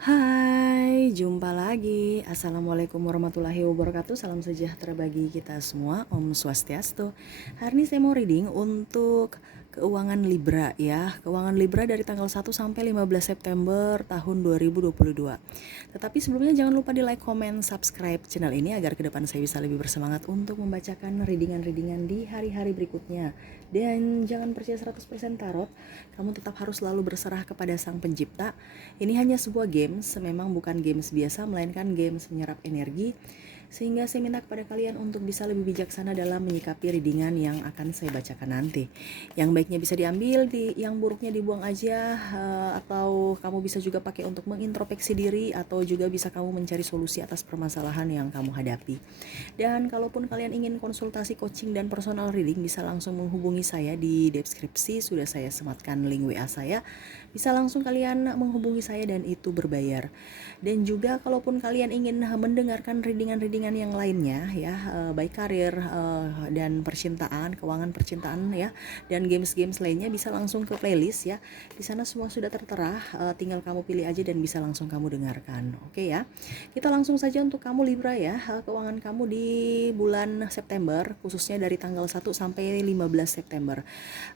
Hai, jumpa lagi. Assalamualaikum warahmatullahi wabarakatuh. Salam sejahtera bagi kita semua. Om Swastiastu. Hari ini saya mau reading untuk keuangan Libra ya. Keuangan Libra dari tanggal 1 sampai 15 September tahun 2022. Tetapi sebelumnya jangan lupa di like, comment, subscribe channel ini agar ke depan saya bisa lebih bersemangat untuk membacakan readingan-readingan di hari-hari berikutnya. Dan jangan percaya 100% tarot, kamu tetap harus selalu berserah kepada Sang Pencipta. Ini hanya sebuah games, memang bukan games biasa, melainkan games menyerap energi. Sehingga saya minta kepada kalian untuk bisa lebih bijaksana dalam menyikapi readingan yang akan saya bacakan nanti. Yang baiknya bisa diambil, yang buruknya dibuang aja, atau kamu bisa juga pakai untuk mengintrospeksi diri, atau juga bisa kamu mencari solusi atas permasalahan yang kamu hadapi. Dan kalaupun kalian ingin konsultasi coaching dan personal reading, bisa langsung menghubungi saya di deskripsi, sudah saya sematkan link WA saya. Bisa langsung kalian menghubungi saya dan itu berbayar. Dan juga kalaupun kalian ingin mendengarkan readingan-readingan yang lainnya ya, baik karir dan percintaan, keuangan percintaan ya, dan games-games lainnya, bisa langsung ke playlist ya. Di sana semua sudah tertera, tinggal kamu pilih aja dan bisa langsung kamu dengarkan. Oke ya. Kita langsung saja untuk kamu Libra ya, keuangan kamu di bulan September, khususnya dari tanggal 1 sampai 15 September.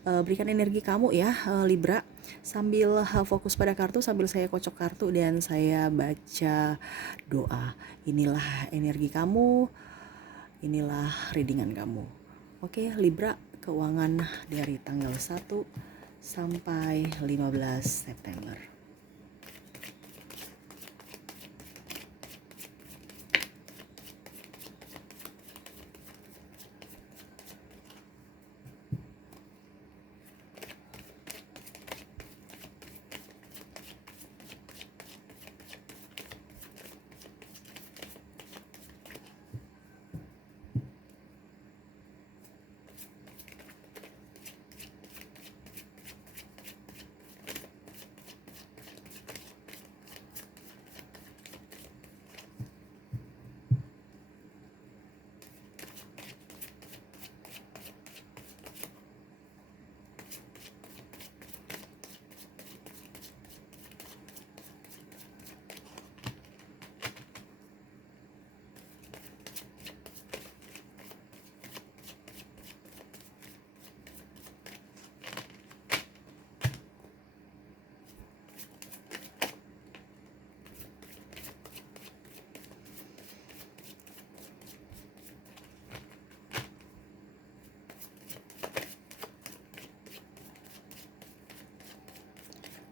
Berikan energi kamu ya, Libra, sambil fokus pada kartu, sambil saya kocok kartu dan saya baca doa. Inilah energi kamu, inilah readingan kamu. Oke Libra, keuangan dari tanggal 1 sampai 15 September.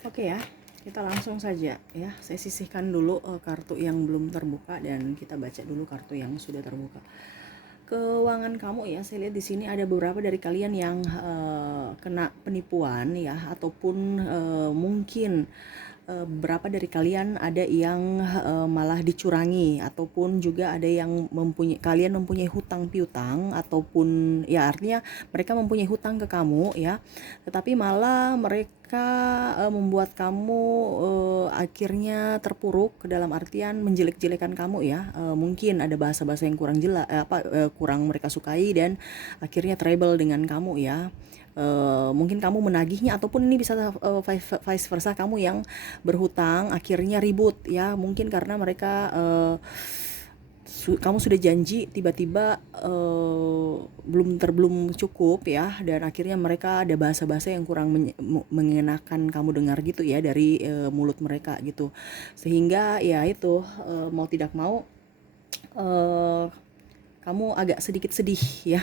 Oke ya, kita langsung saja ya. Saya sisihkan dulu kartu yang belum terbuka dan kita baca dulu kartu yang sudah terbuka. Keuangan kamu ya, saya lihat di sini ada beberapa dari kalian yang kena penipuan ya, ataupun mungkin beberapa dari kalian ada yang malah dicurangi, ataupun juga ada yang kalian mempunyai hutang piutang, ataupun ya artinya mereka mempunyai hutang ke kamu ya, tetapi malah mereka membuat kamu akhirnya terpuruk, dalam artian menjelek-jelekan kamu ya. Mungkin ada bahasa-bahasa yang kurang jelas, kurang mereka sukai, dan akhirnya trouble dengan kamu ya. Mungkin kamu menagihnya, ataupun ini bisa vice versa, kamu yang berhutang akhirnya ribut ya, mungkin karena mereka kamu sudah janji, tiba-tiba belum cukup ya, dan akhirnya mereka ada bahasa-bahasa yang kurang mengenakan kamu dengar gitu ya dari mulut mereka gitu, sehingga ya itu mau tidak mau kamu agak sedikit sedih ya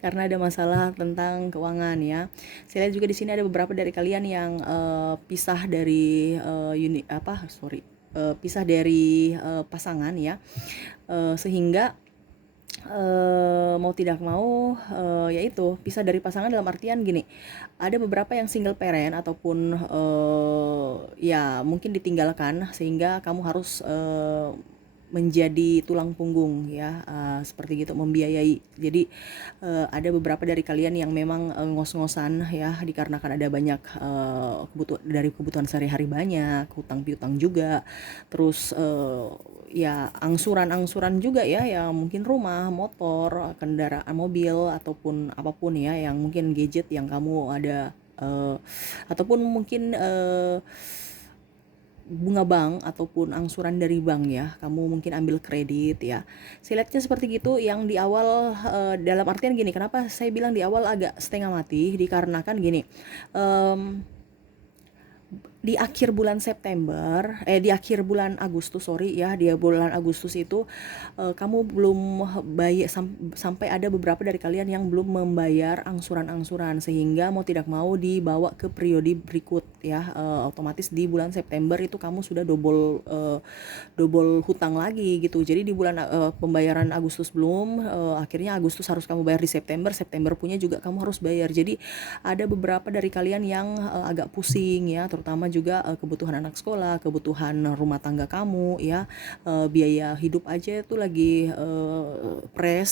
karena ada masalah tentang keuangan ya. Saya lihat juga di sini ada beberapa dari kalian yang pisah dari pisah dari pasangan ya, sehingga mau tidak mau yaitu pisah dari pasangan, dalam artian gini, ada beberapa yang single parent ataupun ya mungkin ditinggalkan, sehingga kamu harus menjadi tulang punggung ya, seperti gitu, membiayai. Jadi ada beberapa dari kalian yang memang ngos-ngosan ya, dikarenakan ada banyak dari kebutuhan sehari-hari, banyak hutang piutang juga, terus ya angsuran juga ya, yang mungkin rumah, motor, kendaraan, mobil, ataupun apapun ya, yang mungkin gadget yang kamu ada, ataupun mungkin bunga bank ataupun angsuran dari bank ya, kamu mungkin ambil kredit ya. Saya lihatnya seperti gitu yang di awal, dalam artian gini, kenapa saya bilang di awal agak setengah mati, dikarenakan gini, di akhir bulan September, di akhir bulan Agustus, sorry ya, di bulan Agustus itu kamu belum bayar, sampai ada beberapa dari kalian yang belum membayar angsuran-angsuran, sehingga mau tidak mau dibawa ke periode berikut ya. Otomatis di bulan September itu kamu sudah double hutang lagi gitu. Jadi di bulan pembayaran Agustus belum, akhirnya Agustus harus kamu bayar di September, September punya juga kamu harus bayar. Jadi ada beberapa dari kalian yang agak pusing ya, terutama juga kebutuhan anak sekolah, kebutuhan rumah tangga kamu ya, biaya hidup aja itu lagi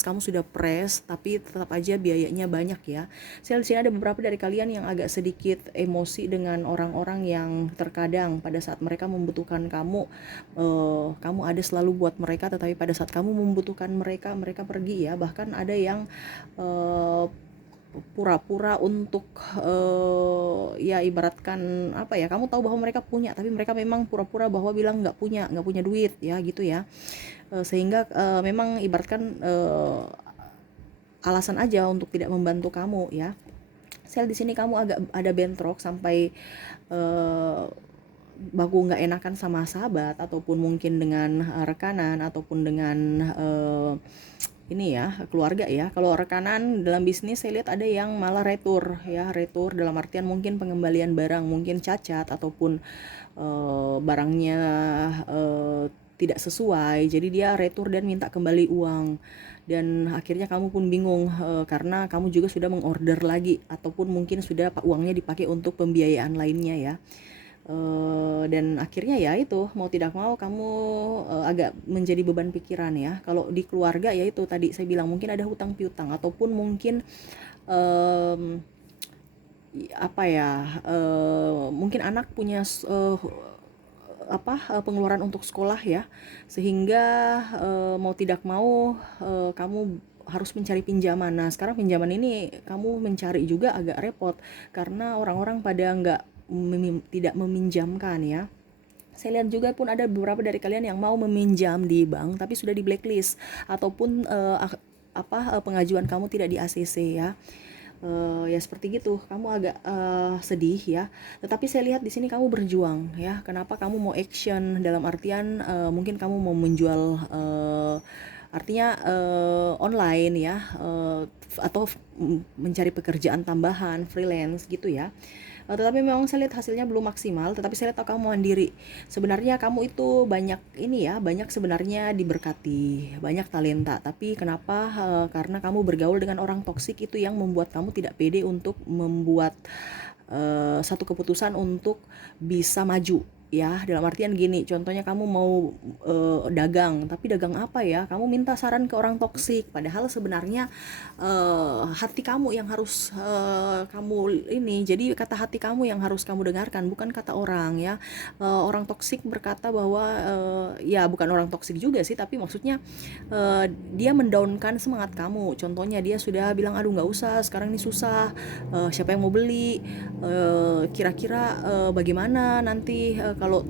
kamu sudah press, tapi tetap aja biayanya banyak ya. Saya di sini ada beberapa dari kalian yang agak sedikit emosi dengan orang-orang yang terkadang pada saat mereka membutuhkan kamu, kamu ada selalu buat mereka, tetapi pada saat kamu membutuhkan mereka, mereka pergi ya. Bahkan ada yang pura-pura untuk ya ibaratkan apa ya, kamu tahu bahwa mereka punya, tapi mereka memang pura-pura bahwa bilang nggak punya duit ya gitu ya. Sehingga memang ibaratkan alasan aja untuk tidak membantu kamu ya. Sel di sini kamu agak ada bentrok sampai baku nggak enakan sama sahabat, ataupun mungkin dengan rekanan, ataupun dengan ini ya, keluarga ya. Kalau rekanan dalam bisnis saya lihat ada yang malah retur ya, retur dalam artian mungkin pengembalian barang, mungkin cacat ataupun barangnya tidak sesuai, jadi dia retur dan minta kembali uang. Dan akhirnya kamu pun bingung karena kamu juga sudah mengorder lagi, ataupun mungkin sudah uangnya dipakai untuk pembiayaan lainnya ya. Dan akhirnya ya itu, mau tidak mau kamu agak menjadi beban pikiran ya. Kalau di keluarga ya itu tadi saya bilang, mungkin ada hutang piutang, ataupun mungkin apa ya, mungkin anak punya pengeluaran untuk sekolah ya, sehingga mau tidak mau kamu harus mencari pinjaman. Nah sekarang pinjaman ini kamu mencari juga agak repot, karena orang-orang pada tidak meminjamkan ya. Saya lihat juga pun ada beberapa dari kalian yang mau meminjam di bank tapi sudah di blacklist, ataupun pengajuan kamu tidak di ACC ya. Ya seperti gitu, kamu agak sedih ya. Tetapi saya lihat di sini kamu berjuang ya. Kenapa kamu mau action, dalam artian mungkin kamu mau menjual artinya online ya, atau mencari pekerjaan tambahan freelance gitu ya. Tetapi memang saya lihat hasilnya belum maksimal, tetapi saya lihat kamu mandiri. Sebenarnya kamu itu banyak ini ya, banyak sebenarnya diberkati, banyak talenta, tapi kenapa? Karena kamu bergaul dengan orang toksik, itu yang membuat kamu tidak pede untuk membuat satu keputusan untuk bisa maju ya. Dalam artian gini, contohnya kamu mau dagang, tapi dagang apa ya, kamu minta saran ke orang toksik, padahal sebenarnya hati kamu yang harus kamu ini, jadi kata hati kamu yang harus kamu dengarkan, bukan kata orang ya. Orang toksik berkata bahwa ya bukan orang toksik juga sih, tapi maksudnya dia mendownkan semangat kamu. Contohnya dia sudah bilang, aduh nggak usah, sekarang ini susah, siapa yang mau beli, kira-kira bagaimana nanti kalau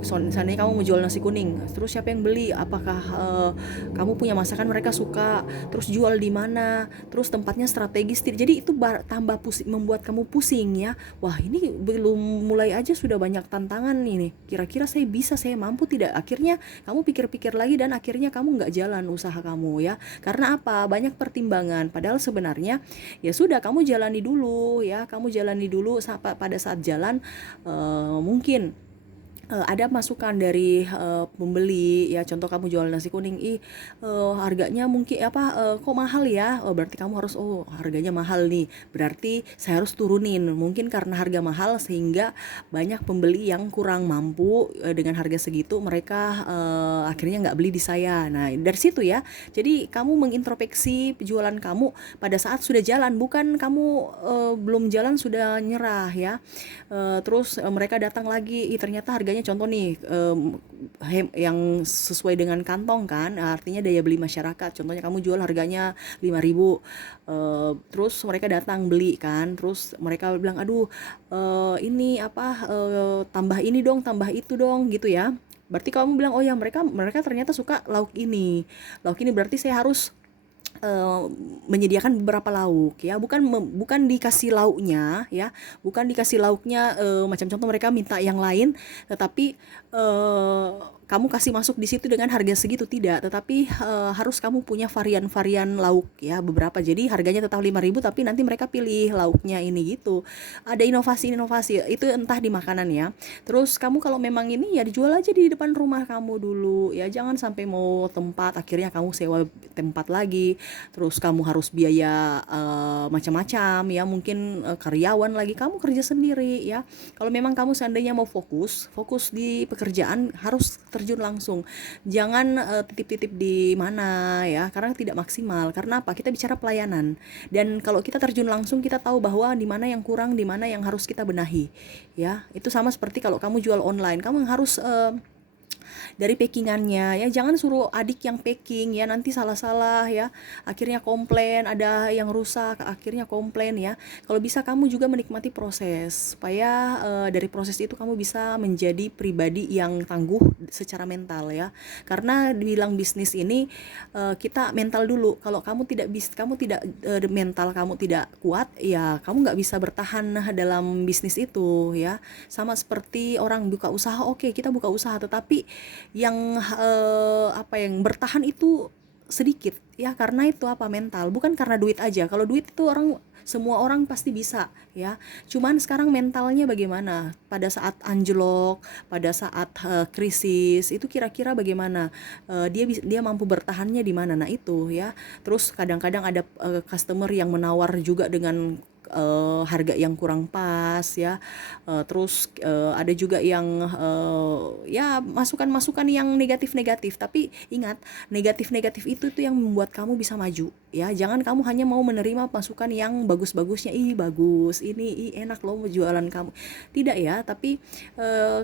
seandainya kamu mau jual nasi kuning, terus siapa yang beli, apakah kamu punya masakan mereka suka, terus jual di mana, terus tempatnya strategis, jadi itu tambah pusing, membuat kamu pusing ya. Wah ini belum mulai aja sudah banyak tantangan ini, kira-kira saya mampu tidak. Akhirnya kamu pikir-pikir lagi, dan akhirnya kamu nggak jalan usaha kamu ya. Karena apa? Banyak pertimbangan, padahal sebenarnya ya sudah, kamu jalani dulu ya, pada saat jalan mungkin ada masukan dari pembeli ya. Contoh kamu jual nasi kuning, harganya mungkin kok mahal ya, berarti kamu harus, harganya mahal nih, berarti saya harus turunin. Mungkin karena harga mahal sehingga banyak pembeli yang kurang mampu dengan harga segitu, mereka akhirnya nggak beli di saya. Nah dari situ ya, jadi kamu mengintrospeksi penjualan kamu pada saat sudah jalan, bukan kamu belum jalan sudah nyerah ya. Terus mereka datang lagi, ternyata harganya harganya contoh nih, yang sesuai dengan kantong kan, artinya daya beli masyarakat. Contohnya kamu jual harganya 5.000, terus mereka datang beli kan, terus mereka bilang, aduh, ini apa, tambah ini dong, tambah itu dong, gitu ya. Berarti kamu bilang, oh ya, mereka mereka ternyata suka lauk ini berarti saya harus eh, menyediakan beberapa lauk ya, bukan dikasih lauknya ya, bukan dikasih lauknya, macam contoh mereka minta yang lain, tetapi eh, kamu kasih masuk di situ dengan harga segitu, tidak, tetapi harus kamu punya varian-varian lauk ya, beberapa, jadi harganya tetap 5.000 tapi nanti mereka pilih lauknya ini gitu. Ada inovasi-inovasi itu, entah di makanan ya. Terus kamu kalau memang ini ya dijual aja di depan rumah kamu dulu ya, jangan sampai mau tempat akhirnya kamu sewa tempat lagi, terus kamu harus biaya macam-macam ya, mungkin karyawan lagi, kamu kerja sendiri ya. Kalau memang kamu seandainya mau fokus fokus di pekerjaan, harus terjun langsung, jangan titip-titip di mana ya, karena tidak maksimal. Karena apa, kita bicara pelayanan, dan kalau kita terjun langsung kita tahu bahwa di mana yang kurang, di mana yang harus kita benahi ya. Itu sama seperti kalau kamu jual online, kamu harus dari packingannya ya, jangan suruh adik yang packing ya, nanti salah-salah ya, akhirnya komplain, ada yang rusak akhirnya komplain ya. Kalau bisa kamu juga menikmati proses, supaya dari proses itu kamu bisa menjadi pribadi yang tangguh secara mental ya. Karena dibilang bisnis ini, kita mental dulu. Kalau kamu tidak mental kamu tidak kuat ya, kamu nggak bisa bertahan dalam bisnis itu ya. Sama seperti orang buka usaha, oke, kita buka usaha, tetapi yang yang bertahan itu sedikit ya, karena itu apa, mental, bukan karena duit aja. Kalau duit itu semua orang pasti bisa ya, cuman sekarang mentalnya bagaimana pada saat anjlok, pada saat krisis itu, kira-kira bagaimana, dia mampu bertahannya di mana, nah itu ya. Terus kadang-kadang ada customer yang menawar juga dengan harga yang kurang pas ya. Terus ada juga yang ya masukan-masukan yang negatif-negatif, tapi ingat, negatif-negatif itu tuh yang membuat kamu bisa maju ya. Jangan kamu hanya mau menerima masukan yang bagus-bagusnya, ih bagus ini, ih enak loh jualan kamu, tidak ya. Tapi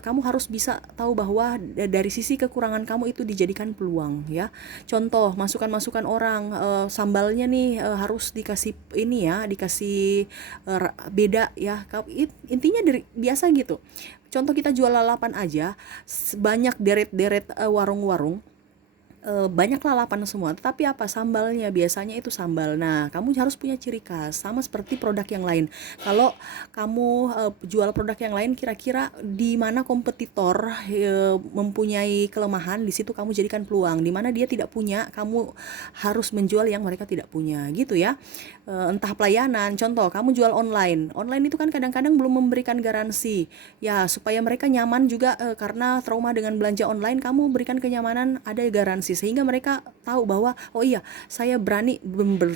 kamu harus bisa tahu bahwa dari sisi kekurangan kamu itu dijadikan peluang ya. Contoh masukan-masukan orang, sambalnya nih harus dikasih ini ya, dikasih beda ya. Intinya dari biasa gitu. Contoh kita jual lalapan aja, banyak deret-deret warung-warung, banyak lalapan semua, tetapi apa, sambalnya biasanya itu sambal. Nah, kamu harus punya ciri khas, sama seperti produk yang lain. Kalau kamu jual produk yang lain, kira-kira di mana kompetitor mempunyai kelemahan, di situ kamu jadikan peluang. Di mana dia tidak punya, kamu harus menjual yang mereka tidak punya, gitu ya. Entah pelayanan, contoh kamu jual online. Online itu kan kadang-kadang belum memberikan garansi. Ya, supaya mereka nyaman juga, karena trauma dengan belanja online, kamu berikan kenyamanan, ada garansi, sehingga mereka tahu bahwa oh iya, saya berani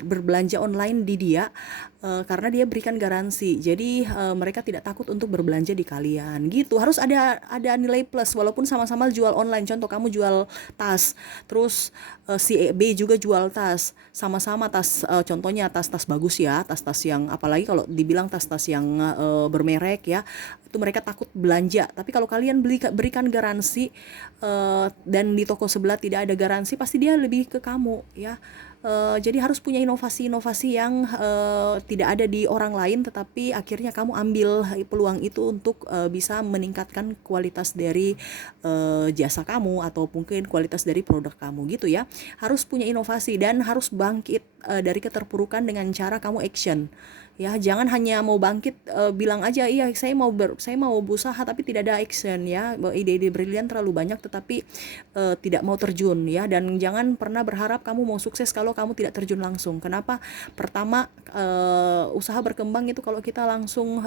berbelanja online di dia, karena dia berikan garansi. Jadi mereka tidak takut untuk berbelanja di kalian gitu. Harus ada nilai plus walaupun sama-sama jual online. Contoh kamu jual tas, terus si B juga jual tas, sama-sama tas, contohnya tas-tas bagus ya, tas-tas yang, apalagi kalau dibilang tas-tas yang bermerek ya, itu mereka takut belanja. Tapi kalau kalian berikan garansi, dan di toko sebelah tidak ada garansi, pasti dia lebih ke kamu ya. Jadi harus punya inovasi-inovasi yang tidak ada di orang lain, tetapi akhirnya kamu ambil peluang itu untuk bisa meningkatkan kualitas dari jasa kamu, atau mungkin kualitas dari produk kamu gitu ya. Harus punya inovasi dan harus bangkit dari keterpurukan dengan cara kamu action. Ya, jangan hanya mau bangkit, bilang aja iya saya mau berusaha, tapi tidak ada action ya. Ide-ide brilian terlalu banyak, tetapi tidak mau terjun ya. Dan jangan pernah berharap kamu mau sukses kalau kamu tidak terjun langsung. Kenapa? Pertama, usaha berkembang itu kalau kita langsung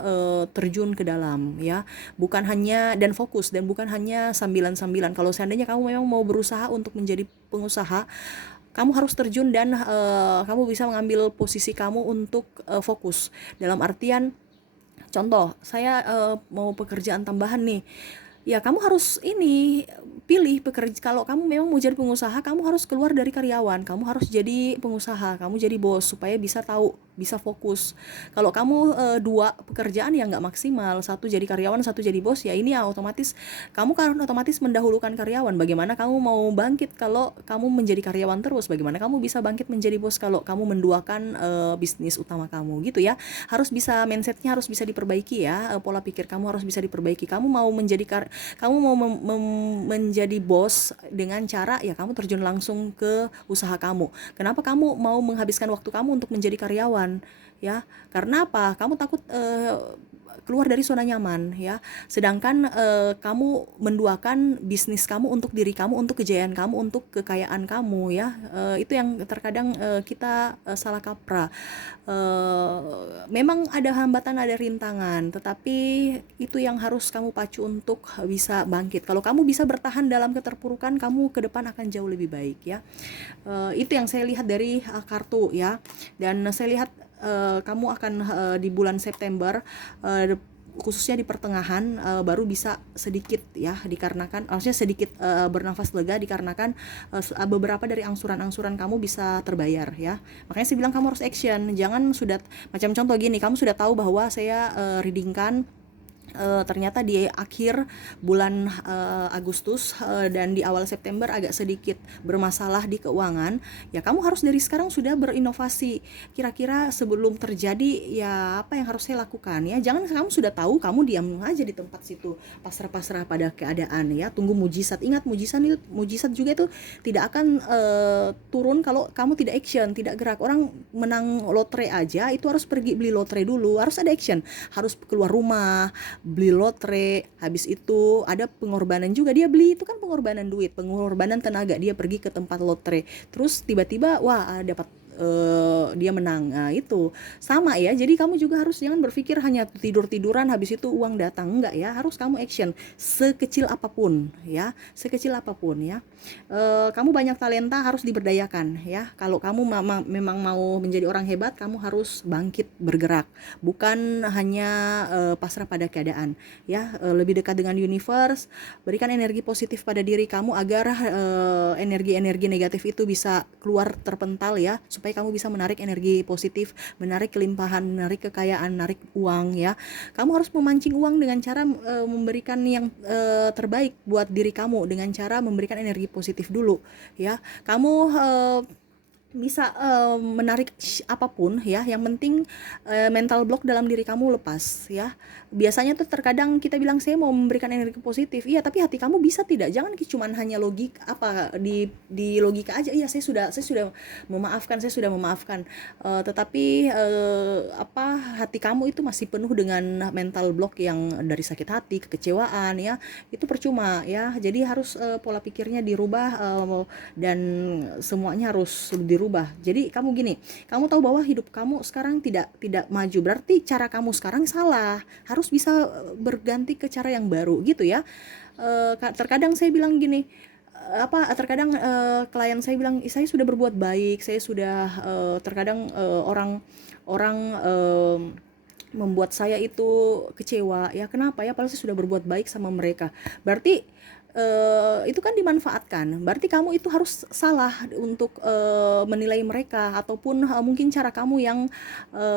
terjun ke dalam ya, bukan hanya, dan fokus, dan bukan hanya sambilan-sambilan. Kalau seandainya kamu memang mau berusaha untuk menjadi pengusaha, kamu harus terjun, dan kamu bisa mengambil posisi kamu untuk fokus. Dalam artian, contoh saya mau pekerjaan tambahan nih, ya kamu harus ini, pilih pekerja. Kalau kamu memang mau jadi pengusaha, kamu harus keluar dari karyawan, kamu harus jadi pengusaha, kamu jadi bos, supaya bisa tahu bisa fokus. Kalau kamu dua pekerjaan ya nggak maksimal, satu jadi karyawan, satu jadi bos, ya ini ya otomatis kamu kan otomatis mendahulukan karyawan. Bagaimana kamu mau bangkit kalau kamu menjadi karyawan terus? Bagaimana kamu bisa bangkit menjadi bos kalau kamu menduakan bisnis utama kamu gitu ya? Harus bisa, mindsetnya harus bisa diperbaiki ya, pola pikir kamu harus bisa diperbaiki. Kamu mau menjadi kamu mau menjadi bos dengan cara ya kamu terjun langsung ke usaha kamu. Kenapa kamu mau menghabiskan waktu kamu untuk menjadi karyawan ya? Karena apa? Kamu takut keluar dari zona nyaman ya. Sedangkan kamu menduakan bisnis kamu untuk diri kamu, untuk kejayaan kamu, untuk kekayaan kamu ya. Itu yang terkadang kita salah kaprah. Memang ada hambatan, ada rintangan, tetapi itu yang harus kamu pacu untuk bisa bangkit. Kalau kamu bisa bertahan dalam keterpurukan, kamu ke depan akan jauh lebih baik ya. Itu yang saya lihat dari kartu ya. Dan saya lihat kamu akan di bulan September, khususnya di pertengahan, baru bisa sedikit ya, dikarenakan maksudnya sedikit bernafas lega, dikarenakan beberapa dari angsuran-angsuran kamu bisa terbayar ya. Makanya saya bilang kamu harus action. Jangan sudah, macam contoh gini, kamu sudah tahu bahwa saya readingkan ternyata di akhir bulan Agustus dan di awal September agak sedikit bermasalah di keuangan, ya kamu harus dari sekarang sudah berinovasi. Kira-kira sebelum terjadi ya apa yang harus saya lakukan ya. Jangan kamu sudah tahu kamu diam aja di tempat situ, pasrah-pasrah pada keadaan ya. Tunggu mujizat. Ingat, mujizat juga itu tidak akan turun kalau kamu tidak action, tidak gerak. Orang menang lotre aja itu harus pergi beli lotre dulu, harus ada action, harus keluar rumah, beli lotre, habis itu ada pengorbanan juga, dia beli itu kan pengorbanan duit, pengorbanan tenaga, dia pergi ke tempat lotre, terus tiba-tiba wah dapat dia menang. Nah, itu sama ya. Jadi kamu juga harus jangan berpikir hanya tidur-tiduran habis itu uang datang, enggak ya. Harus kamu action sekecil apapun ya, sekecil apapun ya. Kamu banyak talenta, harus diberdayakan ya. Kalau kamu memang mau menjadi orang hebat, kamu harus bangkit bergerak, bukan hanya pasrah pada keadaan ya. Lebih dekat dengan universe, berikan energi positif pada diri kamu agar energi-energi negatif itu bisa keluar terpental ya, supaya kamu bisa menarik energi positif, menarik kelimpahan, menarik kekayaan, menarik uang ya. Kamu harus memancing uang dengan cara memberikan yang terbaik buat diri kamu, dengan cara memberikan energi positif dulu ya. Kamu bisa menarik apapun ya, yang penting mental block dalam diri kamu lepas ya. Biasanya tuh terkadang kita bilang saya mau memberikan energi positif, iya, tapi hati kamu bisa tidak. Jangan cuman hanya logika apa di logika aja, iya saya sudah memaafkan, saya sudah memaafkan, tetapi apa hati kamu itu masih penuh dengan mental block yang dari sakit hati, kekecewaan ya, itu percuma ya. Jadi harus pola pikirnya dirubah, dan semuanya harus dirubah. Jadi kamu gini, kamu tahu bahwa hidup kamu sekarang tidak maju, berarti cara kamu sekarang salah, harus bisa berganti ke cara yang baru gitu ya. Terkadang saya bilang gini, terkadang klien saya bilang saya sudah berbuat baik, saya sudah terkadang orang membuat saya itu kecewa ya. Kenapa ya, padahal saya sudah berbuat baik sama mereka. Berarti itu kan dimanfaatkan. Berarti kamu itu harus salah untuk menilai mereka, ataupun mungkin cara kamu yang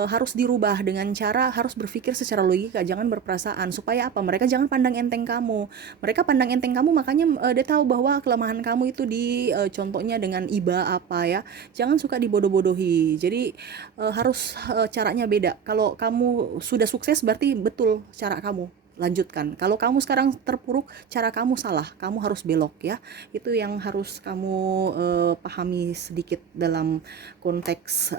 harus dirubah dengan cara harus berpikir secara logika, jangan berperasaan. Supaya apa? Mereka jangan pandang enteng kamu. Mereka pandang enteng kamu, makanya dia tahu bahwa kelemahan kamu itu di contohnya dengan iba apa ya. Jangan suka dibodoh-bodohi. Jadi harus caranya beda. Kalau kamu sudah sukses berarti betul cara kamu, lanjutkan. Kalau kamu sekarang terpuruk, cara kamu salah, kamu harus belok ya. Itu yang harus kamu pahami sedikit dalam konteks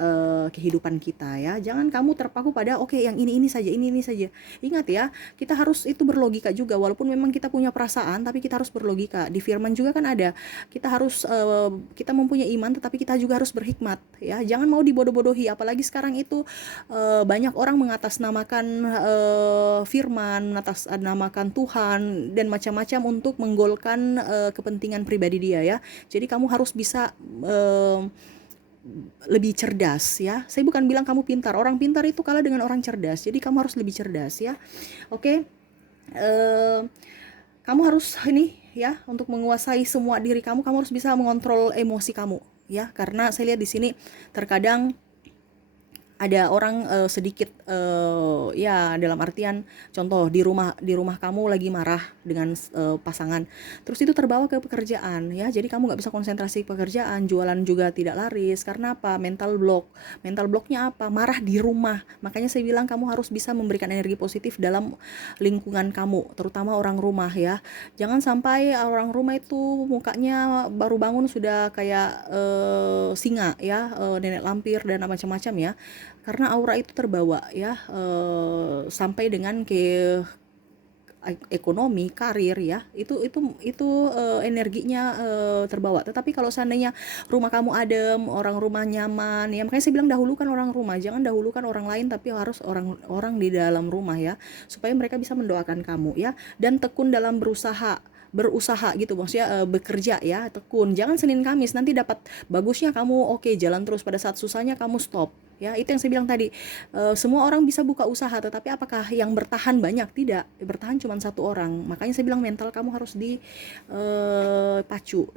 kehidupan kita ya. Jangan kamu terpaku pada oke, yang ini saja, ini saja. Ingat ya, kita harus itu berlogika juga. Walaupun memang kita punya perasaan, tapi kita harus berlogika. Di firman juga kan ada, kita harus kita mempunyai iman, tetapi kita juga harus berhikmat ya. Jangan mau dibodoh-bodohi. Apalagi sekarang itu banyak orang mengatasnamakan firman, atas namakan Tuhan dan macam-macam untuk menggolkan kepentingan pribadi dia ya. Jadi kamu harus bisa lebih cerdas ya. Saya bukan bilang kamu pintar. Orang pintar itu kalah dengan orang cerdas. Jadi kamu harus lebih cerdas ya. Oke. Kamu harus ini ya, untuk menguasai semua diri kamu, kamu harus bisa mengontrol emosi kamu ya. Karena saya lihat di sini terkadang ada orang sedikit ya dalam artian contoh di rumah kamu lagi marah dengan pasangan, terus itu terbawa ke pekerjaan ya, jadi kamu nggak bisa konsentrasi pekerjaan, jualan juga tidak laris karena apa? Mental blocknya apa? Marah di rumah. Makanya saya bilang kamu harus bisa memberikan energi positif dalam lingkungan kamu, terutama orang rumah ya. Jangan sampai orang rumah itu mukanya baru bangun sudah kayak singa ya, nenek lampir dan macam-macam ya, karena aura itu terbawa ya, sampai dengan ke ekonomi, karir ya, itu energinya terbawa. Tetapi kalau seandainya rumah kamu adem, orang rumah nyaman ya, makanya saya bilang dahulukan orang rumah, jangan dahulukan orang lain, tapi harus orang-orang di dalam rumah ya, supaya mereka bisa mendoakan kamu ya, dan tekun dalam berusaha gitu, maksudnya bekerja ya, tekun, jangan Senin Kamis nanti dapat bagusnya kamu oke, jalan terus, pada saat susahnya kamu stop ya. Itu yang saya bilang tadi, semua orang bisa buka usaha, tetapi apakah yang bertahan banyak? Tidak, bertahan cuma satu orang. Makanya saya bilang mental kamu harus dipacu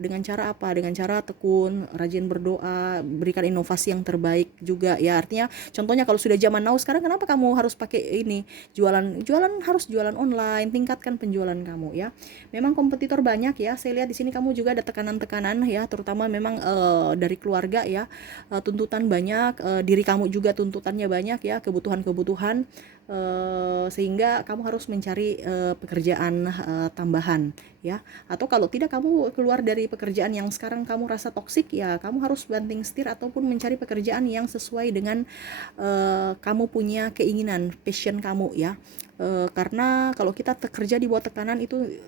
dengan cara apa? Dengan cara tekun, rajin berdoa, berikan inovasi yang terbaik juga ya. Artinya contohnya kalau sudah zaman now sekarang, kenapa kamu harus pakai ini, jualan harus jualan online, tingkatkan penjualan kamu ya. Memang kompetitor banyak ya, saya lihat di sini kamu juga ada tekanan-tekanan ya, terutama memang dari keluarga ya, tuntutan banyak, diri kamu juga tuntutannya banyak ya, kebutuhan-kebutuhan, sehingga kamu harus mencari pekerjaan tambahan ya. Atau kalau tidak, kamu keluar dari pekerjaan yang sekarang kamu rasa toksik ya, kamu harus banting setir ataupun mencari pekerjaan yang sesuai dengan kamu punya keinginan, passion kamu ya. Karena kalau kita kerja di bawah tekanan itu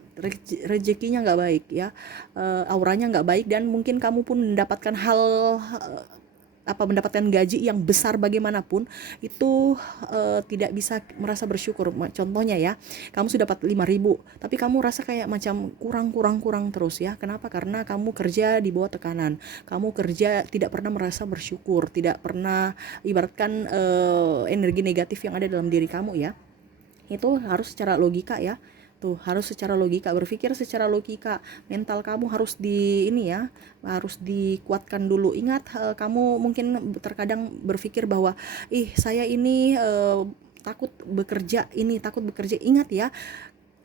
rezekinya nggak baik ya, auranya nggak baik, dan mungkin kamu pun mendapatkan mendapatkan gaji yang besar bagaimanapun itu tidak bisa merasa bersyukur. Contohnya ya, kamu sudah dapat 5.000 tapi kamu rasa kayak macam kurang terus ya. Kenapa? Karena kamu kerja di bawah tekanan, kamu kerja tidak pernah merasa bersyukur, tidak pernah, ibaratkan energi negatif yang ada dalam diri kamu ya, itu harus secara logika ya, tuh harus secara logika, berpikir secara logika, mental kamu harus ini ya, harus dikuatkan dulu. Ingat, kamu mungkin terkadang berpikir bahwa saya ini takut bekerja, ingat ya,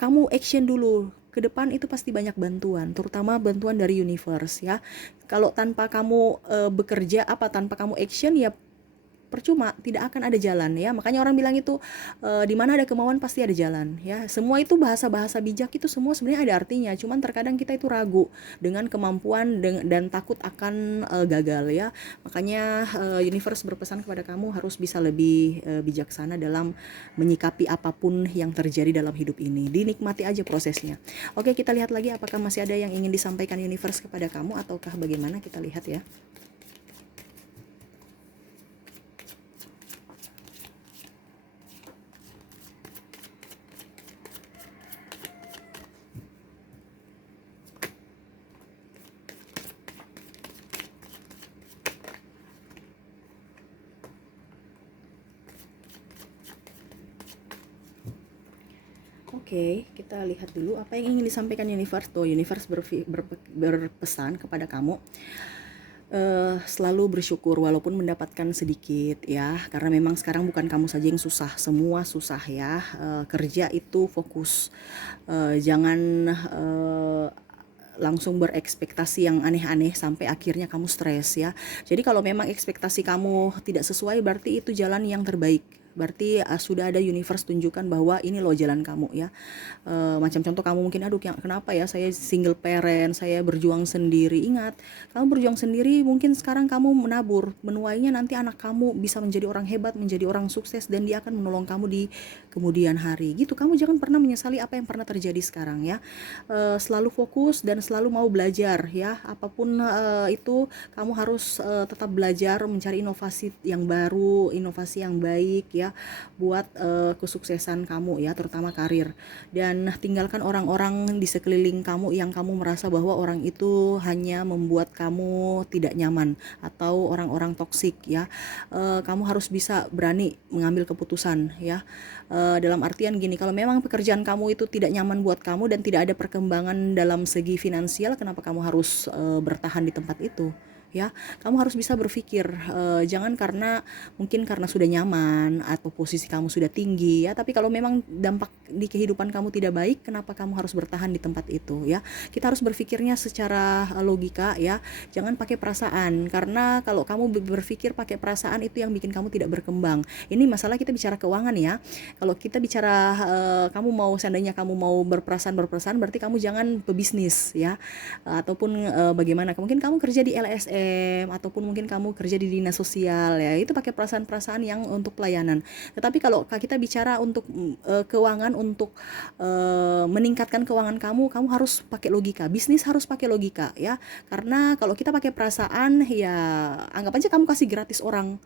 kamu action dulu, ke depan itu pasti banyak bantuan, terutama bantuan dari universe ya. Kalau tanpa kamu bekerja, tanpa kamu action ya percuma, tidak akan ada jalan ya. Makanya orang bilang itu di mana ada kemauan pasti ada jalan ya. Semua itu bahasa-bahasa bijak itu semua sebenarnya ada artinya, cuman terkadang kita itu ragu dengan kemampuan dan takut akan gagal ya. Makanya universe berpesan kepada kamu harus bisa lebih bijaksana dalam menyikapi apapun yang terjadi dalam hidup ini. Dinikmati aja prosesnya. Oke, kita lihat lagi apakah masih ada yang ingin disampaikan universe kepada kamu ataukah bagaimana, kita lihat ya. Oke, kita lihat dulu apa yang ingin disampaikan universe. Tuh, universe berpesan kepada kamu, selalu bersyukur walaupun mendapatkan sedikit ya, karena memang sekarang bukan kamu saja yang susah, semua susah ya. Kerja itu fokus, jangan langsung berekspektasi yang aneh-aneh sampai akhirnya kamu stres ya. Jadi kalau memang ekspektasi kamu tidak sesuai, berarti itu jalan yang terbaik, berarti sudah ada universe tunjukkan bahwa ini loh jalan kamu ya. Macam contoh kamu mungkin, aduh kenapa ya saya single parent, saya berjuang sendiri. Ingat, kamu berjuang sendiri, mungkin sekarang kamu menabur, menuainya nanti anak kamu bisa menjadi orang hebat, menjadi orang sukses, dan dia akan menolong kamu di kemudian hari gitu. Kamu jangan pernah menyesali apa yang pernah terjadi sekarang ya. Selalu fokus dan selalu mau belajar ya, apapun itu kamu harus tetap belajar, mencari inovasi yang baru, inovasi yang baik ya, buat kesuksesan kamu ya, terutama karir. Dan tinggalkan orang-orang di sekeliling kamu yang kamu merasa bahwa orang itu hanya membuat kamu tidak nyaman, atau orang-orang toksik ya. Kamu harus bisa berani mengambil keputusan ya. Dalam artian gini, kalau memang pekerjaan kamu itu tidak nyaman buat kamu dan tidak ada perkembangan dalam segi finansial, kenapa kamu harus bertahan di tempat itu ya. Kamu harus bisa berpikir, jangan mungkin karena sudah nyaman atau posisi kamu sudah tinggi ya, tapi kalau memang dampak di kehidupan kamu tidak baik, kenapa kamu harus bertahan di tempat itu ya. Kita harus berpikirnya secara logika ya, jangan pakai perasaan, karena kalau kamu berpikir pakai perasaan itu yang bikin kamu tidak berkembang. Ini masalah kita bicara keuangan ya. Kalau kita bicara kamu mau, seandainya kamu mau berperasaan berarti kamu jangan pebisnis ya. Ataupun bagaimana, mungkin kamu kerja di LSM ataupun mungkin kamu kerja di dinas sosial ya, itu pakai perasaan-perasaan yang untuk pelayanan. Tetapi kalau kita bicara untuk keuangan, untuk meningkatkan keuangan kamu harus pakai logika. Bisnis harus pakai logika ya, karena kalau kita pakai perasaan ya, anggap aja kamu kasih gratis orang,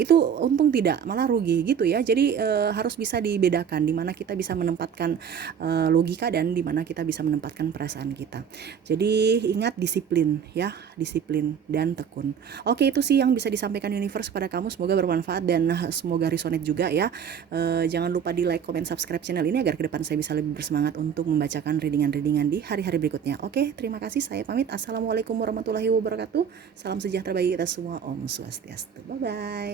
itu untung tidak, malah rugi gitu ya. Jadi harus bisa dibedakan di mana kita bisa menempatkan logika dan di mana kita bisa menempatkan perasaan kita. Jadi ingat, disiplin ya, disiplin dan tekun. Oke, itu sih yang bisa disampaikan universe pada kamu, semoga bermanfaat dan semoga resonate juga ya. Jangan lupa di like, comment, subscribe channel ini agar ke depan saya bisa lebih bersemangat untuk membacakan readingan-readingan di hari-hari berikutnya. Oke, terima kasih, saya pamit. Assalamualaikum warahmatullahi wabarakatuh. Salam sejahtera bagi kita semua. Om Swastiastu. Bye bye.